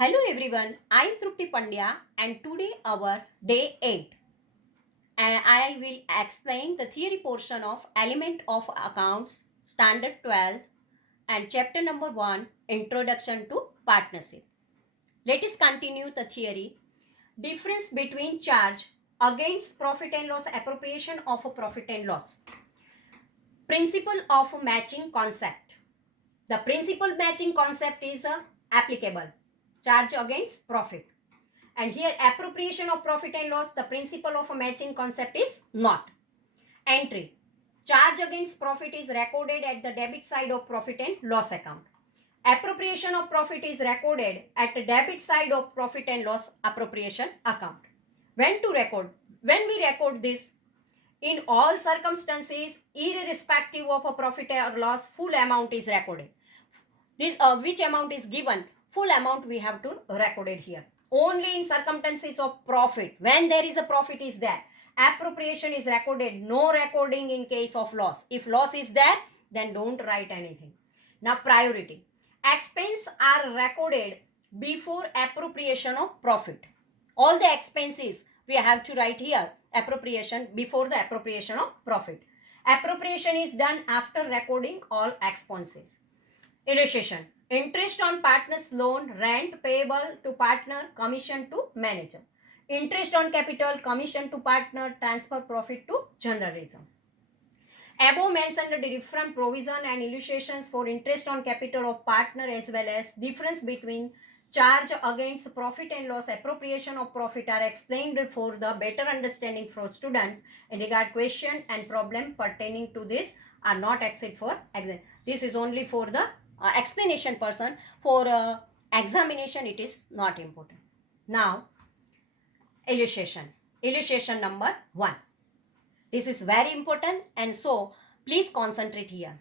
Hello everyone, I am Trupti Pandya and today our day 8 and I will explain the theory portion of Element of Accounts Standard 12 and chapter number 1 Introduction to Partnership. Let us continue the theory. Difference between charge against profit and loss, appropriation of a profit and loss. Principle of matching concept. The principle matching concept is applicable. Charge against profit. And here appropriation of profit and loss, the principle of a matching concept is not. Entry. Charge against profit is recorded at the debit side of profit and loss account. Appropriation of profit is recorded at the debit side of profit and loss appropriation account. When to record? When we record this, in all circumstances, irrespective of a profit or loss, full amount is recorded. This which amount is given, full amount we have to record it here. Only in circumstances of profit, when there is a profit is there, appropriation is recorded, no recording in case of loss. If loss is there, then don't write anything. Now priority. Expense are recorded before appropriation of profit. All the expenses we have to write here, appropriation before the appropriation of profit. Appropriation is done after recording all expenses. Illustration. Interest on partner's loan, rent payable to partner, commission to manager. Interest on capital, commission to partner, transfer profit to journalism. Above mentioned the different provision and illustrations for interest on capital of partner as well as difference between charge against profit and loss, appropriation of profit are explained for the better understanding for students and regard question and problem pertaining to this are not accepted for exam. This is only for the explanation person. For examination it is not important. Now illustration. Illustration number 1. This is very important and so please concentrate here.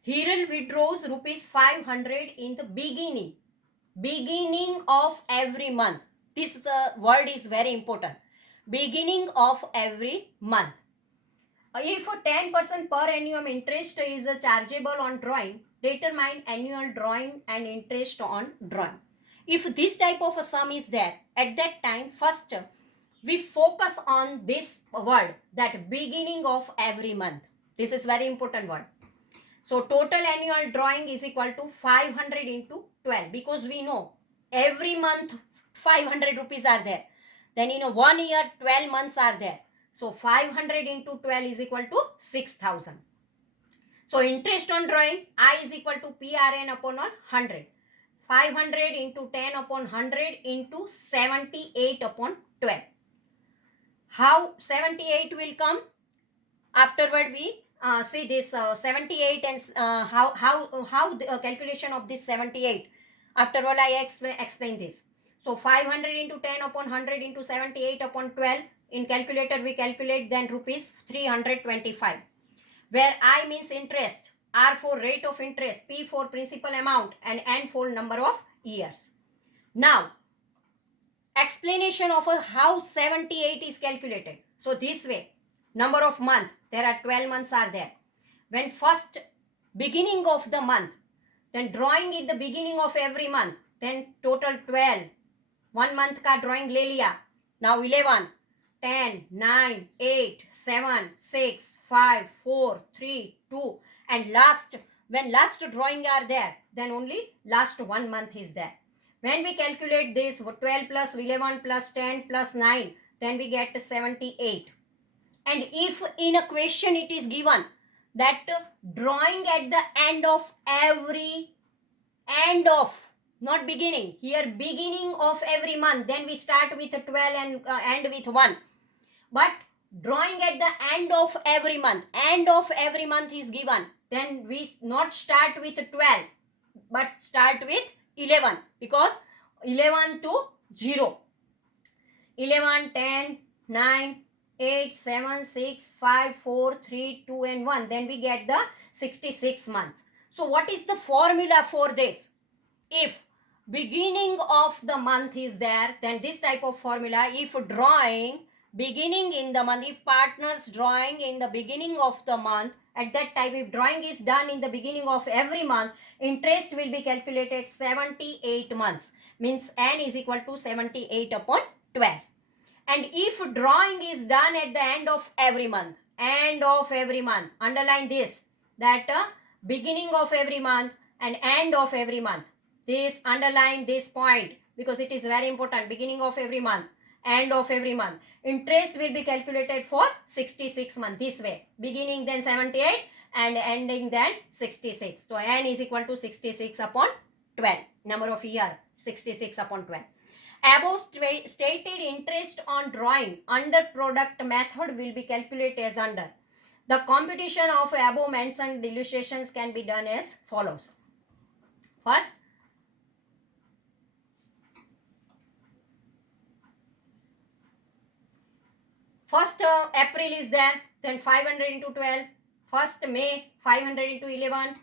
Hero withdraws rupees 500 in the beginning of every month. This word is very important. Beginning of every month. If 10% per annum interest is chargeable on drawing, determine annual drawing and interest on drawing. If this type of a sum is there, at that time first we focus on this word, that beginning of every month. This is very important word. So total annual drawing is equal to 500 into 12 because we know every month 500 rupees are there. Then in a 1 year 12 months are there. So 500 into 12 is equal to 6,000. So interest on drawing I is equal to PRN upon 100. 500 into 10 upon 100 into 78 upon 12. How 78 will come? Afterward we see this 78 and how the calculation of this 78. Afterward I explain this. So 500 into 10 upon 100 into 78 upon 12. In calculator we calculate then rupees 325. Where I means interest, R for rate of interest, P for principal amount and N for number of years. Now explanation of how 78 is calculated. So this way, number of month, there are 12 months are there. When first beginning of the month, then drawing in the beginning of every month, then total 12. 1 month ka drawing le liya. Now 11, 10, 9, 8, 7, 6, 5, 4, 3, 2 and last, when last drawing are there, then only last 1 month is there. When we calculate this 12 plus 11 plus 10 plus 9, then we get 78. And if in a question it is given that drawing at the end of not beginning, here beginning of every month, then we start with 12 and end with 1. But drawing at the end of every month is given, then we not start with 12 but start with 11 because 11 to 0. 11, 10, 9, 8, 7, 6, 5, 4, 3, 2 and 1. Then we get the 66 months. So what is the formula for this? If beginning of the month is there, then this type of formula, if drawing beginning in the month, if partners drawing in the beginning of the month, at that time if drawing is done in the beginning of every month, interest will be calculated 78 months, means n is equal to 78 upon 12. And if drawing is done at the end of every month, underline this, that beginning of every month and end of every month, this underline this point because it is very important. Beginning of every month, end of every month, interest will be calculated for 66 months this way, beginning then 78 and ending then 66. So n is equal to 66 upon 12, number of year 66 upon 12. Above stated interest on drawing under product method will be calculated as under. The computation of above mentioned illustrations can be done as follows. First April is there, then 500 into 12. First May, 500 into 11.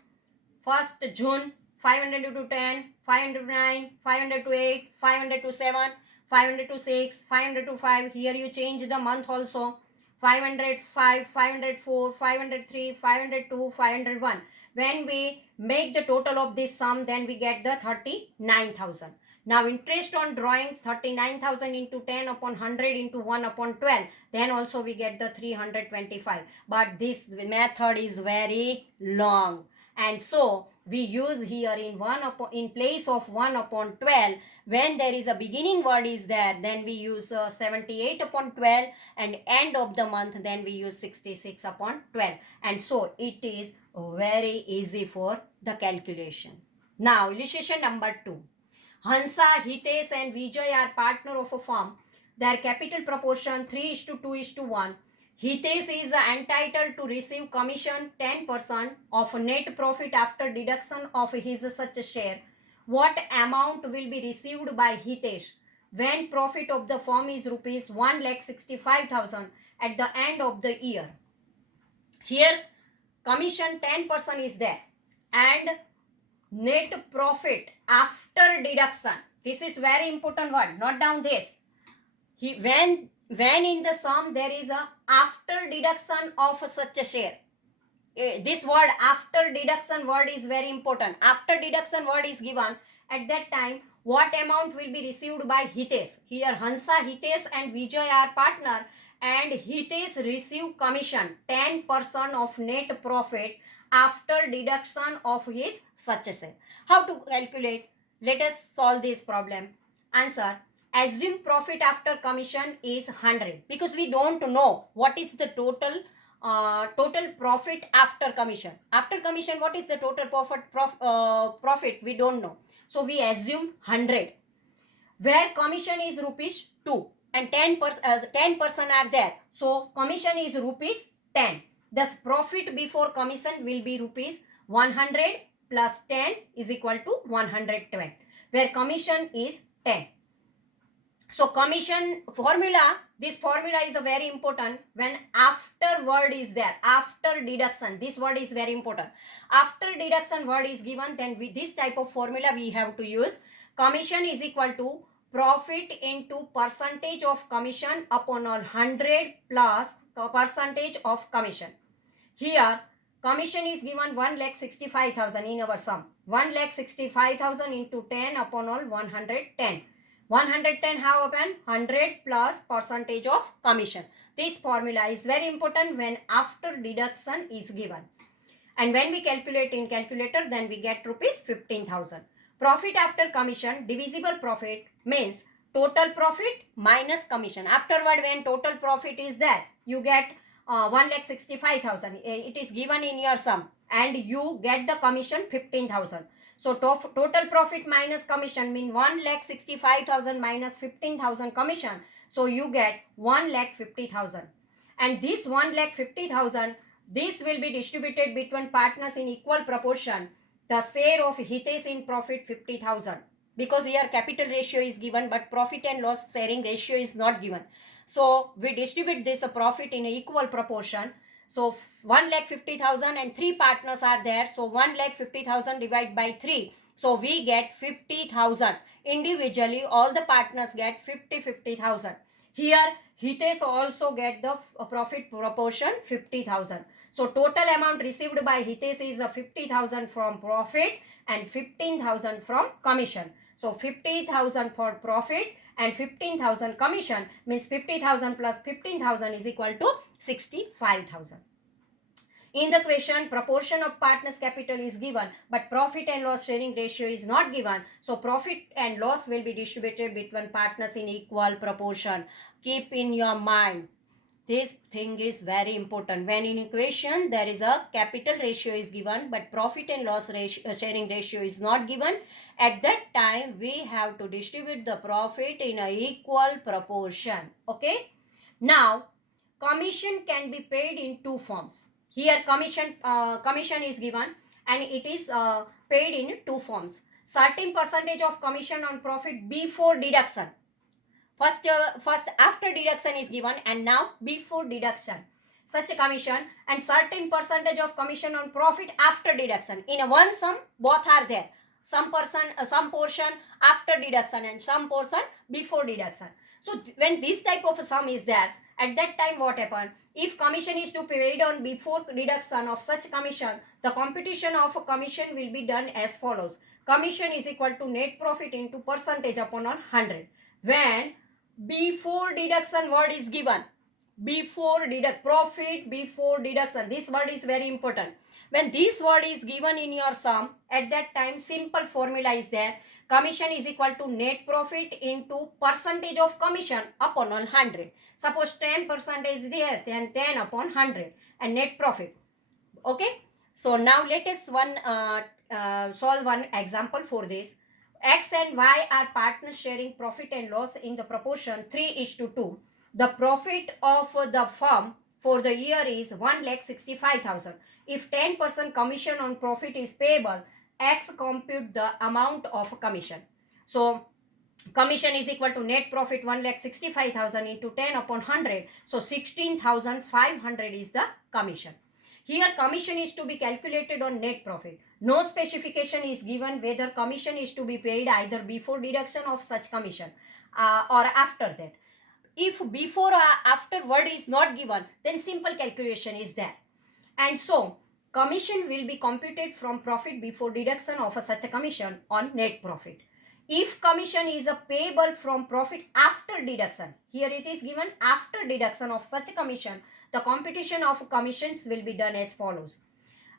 First June, 500 into 10, 500 to 9, 500 to 8, 500 to 7, 500 to 6, 500 to 5. Here you change the month also. 505, 504, 503, 502, 501. When we make the total of this sum, then we get the 39,000. Now interest on drawings 39,000 into 10 upon 100 into 1 upon 12. Then also we get the 325. But this method is very long. And so we use here in place of 1 upon 12, when there is a beginning word is there, then we use 78 upon 12, and end of the month then we use 66 upon 12. And so it is very easy for the calculation. Now illustration number 2. Hansa, Hitesh and Vijay are partner of a firm. Their capital proportion 3:2:1. Hitesh is entitled to receive commission 10% of net profit after deduction of his such share. What amount will be received by Hitesh when profit of the firm is rupees 1,65,000 at the end of the year? Here commission 10% is there and net profit after deduction. This is very important word. Note down this. When in the sum there is a after deduction of such a share. This word after deduction word is very important. After deduction word is given, at that time what amount will be received by Hitesh? Here Hansa, Hitesh and Vijay are partner, and Hitesh receive commission 10% of net profit after deduction of his such a share. How to calculate? Let us solve this problem. Answer: assume profit after commission is 100, because we don't know what is the total profit after commission. After commission, what is the total profit? We don't know. So we assume 100, where commission is rupees 2 and 10% are there. So commission is rupees 10. Thus profit before commission will be rupees 100 plus 10 is equal to 112, where commission is 10. So commission formula, this formula is a very important. When after word is there, after deduction, this word is very important. After deduction word is given, then with this type of formula we have to use. Commission is equal to profit into percentage of commission upon all 100 plus percentage of commission. Here commission is given 1,65,000 in our sum. 1,65,000 into 10 upon all 110. 110 how upon 100 plus percentage of commission. This formula is very important when after deduction is given. And when we calculate in calculator, then we get rupees 15,000. Profit after commission, divisible profit means total profit minus commission. Afterward, when total profit is there, you get 1,65,000. It is given in your sum, and you get the commission 15,000. So total profit minus commission mean 1,65,000 minus 15,000 commission. So you get 1,50,000. And this 1,50,000, this will be distributed between partners in equal proportion. The share of Hitesh in profit 50,000. Because here capital ratio is given, but profit and loss sharing ratio is not given. So we distribute this profit in equal proportion. So 1,50,000 and 3 partners are there. So 1,50,000 divided by 3. So we get 50,000. Individually all the partners get 50,000. Here Hitesh also get the profit proportion 50,000. So total amount received by Hitesh is 50,000 from profit and 15,000 from commission. So 50,000 for profit and 15,000 commission means 50,000 plus 15,000 is equal to 65,000. In the question, proportion of partners' capital is given, but profit and loss sharing ratio is not given. So profit and loss will be distributed between partners in equal proportion. Keep in your mind, this thing is very important. When in equation there is a capital ratio is given, but profit and loss sharing ratio is not given, at that time we have to distribute the profit in a equal proportion. Okay. Now, commission can be paid in two forms. Here commission is given and it is paid in two forms. Certain percentage of commission on profit before deduction. First after deduction is given and now before deduction. Such a commission and certain percentage of commission on profit after deduction. In a one sum, both are there. Some portion after deduction and some portion before deduction. So when this type of sum is there, at that time what happen? If commission is to be paid on before deduction of such commission, the computation of a commission will be done as follows. Commission is equal to net profit into percentage upon 100. When before deduction word is given, before deduct profit before deduction, this word is very important. When this word is given in your sum, at that time simple formula is there. Commission is equal to net profit into percentage of commission upon 100. Suppose 10% is there, then 10 upon 100 and net profit. Okay. So now let us solve one example for this. X and Y are partners sharing profit and loss in the proportion 3:2. The profit of the firm for the year is 1,65,000. If 10% commission on profit is payable, X compute the amount of commission. So commission is equal to net profit 1,65,000 into 10 upon 100. So 16,500 is the commission. Here commission is to be calculated on net profit. No specification is given whether commission is to be paid either before deduction of such commission or after that. If before or after word is not given, then simple calculation is there. And so commission will be computed from profit before deduction of such a commission on net profit. If commission is payable from profit after deduction, here it is given after deduction of such a commission, the computation of commissions will be done as follows.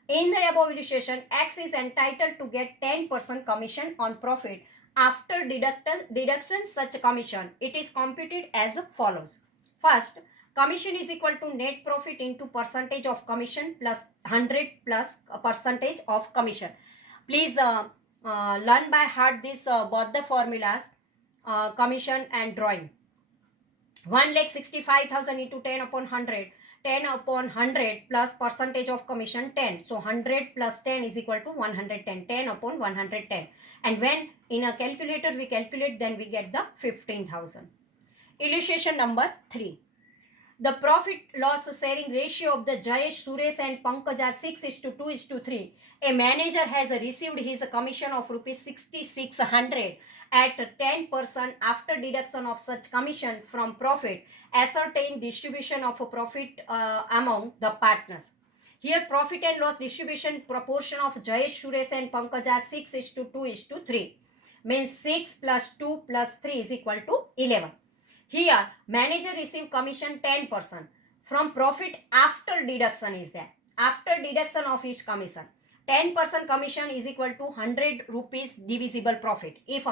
In the above illustration, X is entitled to get 10% commission on profit after deduction such commission. It is computed as follows. First, commission is equal to net profit into percentage of commission plus 100 plus percentage of commission. Please learn by heart this both the formulas, commission and drawing. 1,65,000 into 10 upon 100. 10 upon 100 plus percentage of commission 10. So 100 plus 10 is equal to 110. 10 upon 110. And when in a calculator we calculate, then we get the 15,000. Illustration number 3. The profit loss sharing ratio of the Jayesh, Suresh and Pankaj are 6:2:3. A manager has received his commission of rupees 6,600 at 10% after deduction of such commission from profit. Ascertain distribution of a profit among the partners. Here profit and loss distribution proportion of Jayesh, Suresh and Pankaj are 6:2:3. Means 6 plus 2 plus 3 is equal to 11. Here, manager receive commission 10% from profit after deduction is there. After deduction of each commission. 10% commission is equal to 100 rupees divisible profit. If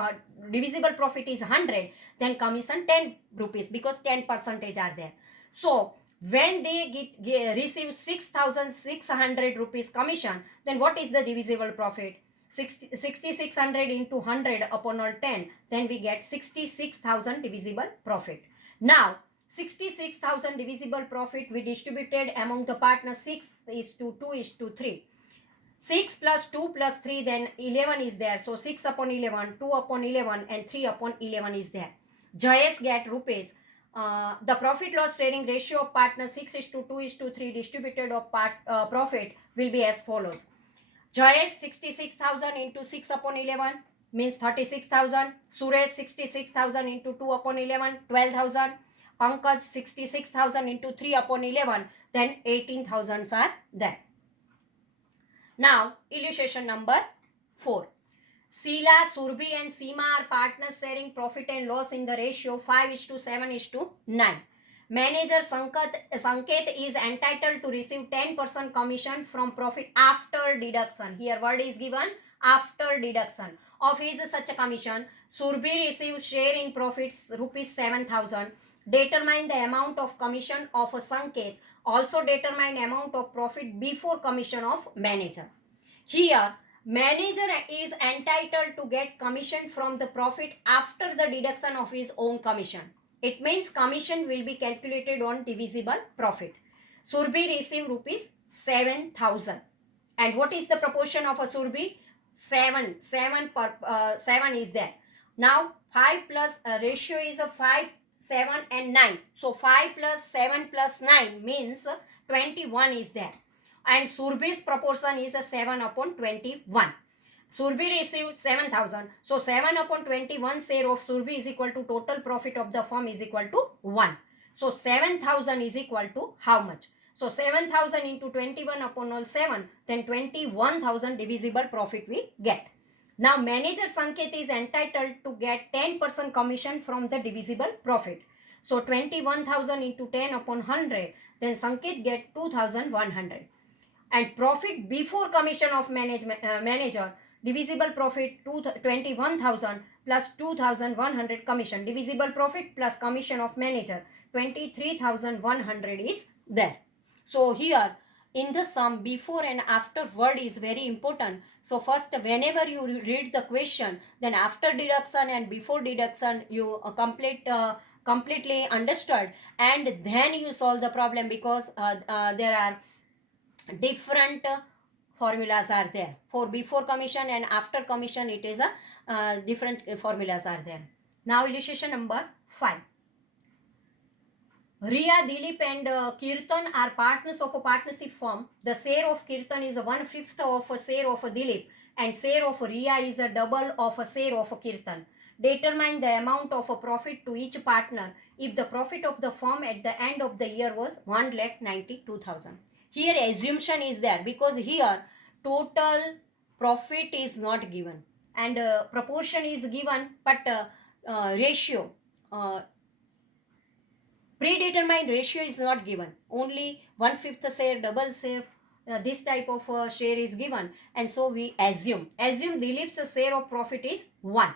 divisible profit is 100, then commission 10 rupees because 10% are there. So, when they receive 6,600 rupees commission, then what is the divisible profit? 6,600 into 100 upon all 10, then we get 66,000 divisible profit. Now 66,000 divisible profit we distributed among the partners 6:2:3. 6 plus 2 plus 3, then 11 is there. So 6 upon 11, 2 upon 11 and 3 upon 11 is there. Jayesh get rupees. The profit loss sharing ratio of partners 6:2:3 distributed of profit will be as follows. Jayesh 66,000 into 6 upon 11 means 36,000. Suresh 66,000 into 2 upon 11, 12,000. Pankaj 66,000 into 3 upon 11, then 18,000 are there. Now, illustration number 4. Sheila, Surbhi and Seema are partners sharing profit and loss in the ratio 5:7:9. Manager Sanket is entitled to receive 10% commission from profit after deduction. Here word is given after deduction. Of his such a commission, Surbhi received share in profits rupees 7,000. Determine the amount of commission of Sanket. Also determine amount of profit before commission of manager. Here, manager is entitled to get commission from the profit after the deduction of his own commission. It means commission will be calculated on divisible profit. Surbhi received rupees 7,000. And what is the proportion of a Surbhi? 7 is there. Now 5 plus ratio is a 5, 7 and 9. So 5 plus 7 plus 9 means 21 is there. And Surbhi's proportion is a 7 upon 21. Surbhi received 7,000. So 7 upon 21 share of Surbhi is equal to total profit of the firm is equal to 1. So 7,000 is equal to how much? So 7,000 into 21 upon all 7, then 21,000 divisible profit we get. Now manager Sanket is entitled to get 10% commission from the divisible profit. So 21,000 into 10 upon 100, then Sanket get 2,100. And profit before commission of manager, divisible profit 21,000 plus 2,100 commission. Divisible profit plus commission of manager 23,100 is there. So here in the sum before and after word is very important. So first whenever you read the question, then after deduction and before deduction you completely understood, and then you solve the problem, because there are different formulas are there. For before commission and after commission it is a different formulas are there. Now illustration number 5. Riya, Dilip and Kirtan are partners of a partnership firm. The share of Kirtan is 1/5 of a share of Dilip, and share of Riya is a double of a share of Kirtan. Determine the amount of a profit to each partner if the profit of the firm at the end of the year was 1,92,000. Here assumption is there, because here total profit is not given and proportion is given, but ratio, predetermined ratio is not given. Only 1/5 share, double share, this type of share is given, and so we assume Dilip's share of profit is 1.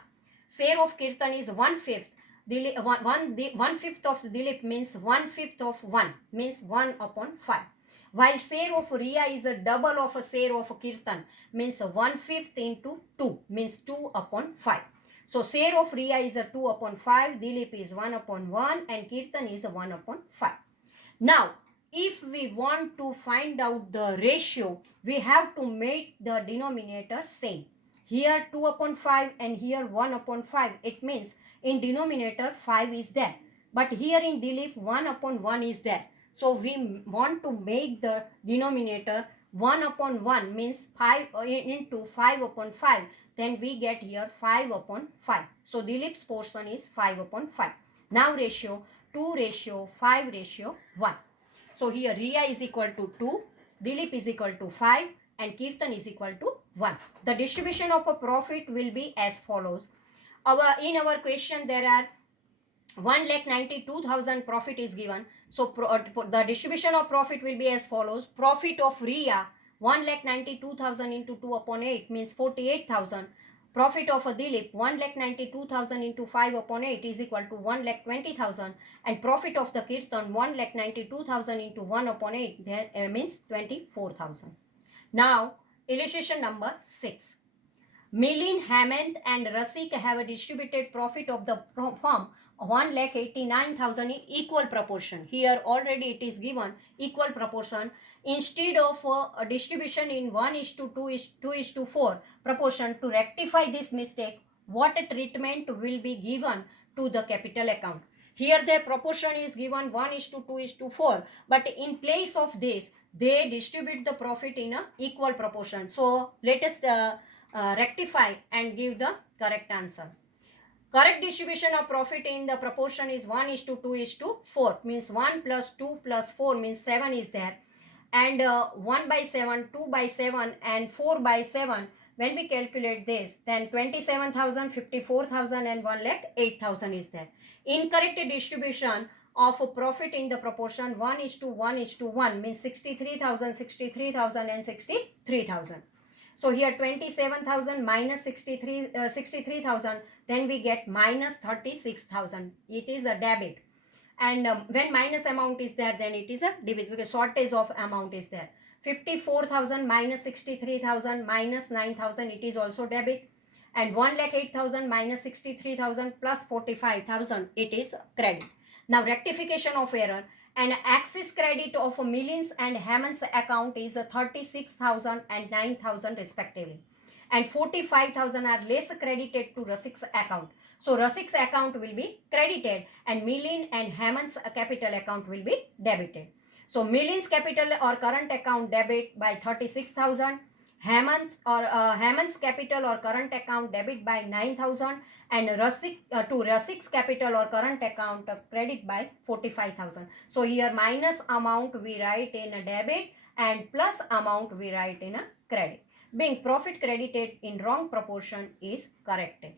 Share of Kirtan is 1/5. 1/5 of Dilip means 1/5 of 1 means 1 upon 5. While share of Riya is a double of a share of Kirtan, means 1/5 into 2 means 2 upon 5. So share of Riya is a 2 upon 5, Dilip is 1 upon 1 and Kirtan is a 1 upon 5. Now if we want to find out the ratio, we have to make the denominator same. Here 2 upon 5 and here 1 upon 5. It means in denominator 5 is there. But here in Dilip 1 upon 1 is there. So we want to make the denominator 1 upon 1 means 5 into 5 upon 5. Then we get here 5 upon 5. So Dilip's portion is 5 upon 5. Now ratio 2:5:1. So here Riya is equal to 2, Dilip is equal to 5 and Kirtan is equal to 1. The distribution of a profit will be as follows. In our question there are 1,92,000 profit is given. So the distribution of profit will be as follows. Profit of Riya 1,92,000 into 2 upon 8 means 48,000. Profit of a Dilip 1,92,000 into 5 upon 8 is equal to 1,20,000. And profit of the Kirtan 1,92,000 into 1 upon 8 means 24,000. Now illustration number 6. Milind, Hemant and Rasik have distributed profit of the firm 1,89,000 in equal proportion. Here already it is given equal proportion. Instead of a distribution in 1:2:4 proportion, to rectify this mistake, what treatment will be given to the capital account? Here the proportion is given 1:2:4, but in place of this they distribute the profit in a equal proportion. So let us rectify and give the correct answer. Correct distribution of profit in the proportion is 1:2:4, means 1 plus 2 plus 4 means 7 is there, and 1/7, 2/7 and 4/7. When we calculate this, then 27,000, 54,000 and 1 lakh 8,000 is there. Incorrect distribution of a profit in the proportion 1:1:1 means 63,000, 63,000 and 63,000. So here 27,000 minus 63,000, then we get minus 36,000. It is a debit. And when minus amount is there, then it is a debit because shortage of amount is there. 54,000 minus 63,000 minus 9,000, it is also debit. And 1 lakh 8,000 minus 63,000 plus 45,000, it is credit. Now rectification of error. And Axis credit of Millins and Hammond's account is 36,000 and 9,000 respectively. And 45,000 are less credited to Rasik's account. So Rasik's account will be credited and Millin and Hammond's capital account will be debited. So Millin's capital or current account debit by 36,000. Hammond's capital or current account debit by 9,000 and Rasik's capital or current account credit by 45,000. So here minus amount we write in a debit and plus amount we write in a credit. Being profit credited in wrong proportion is corrected.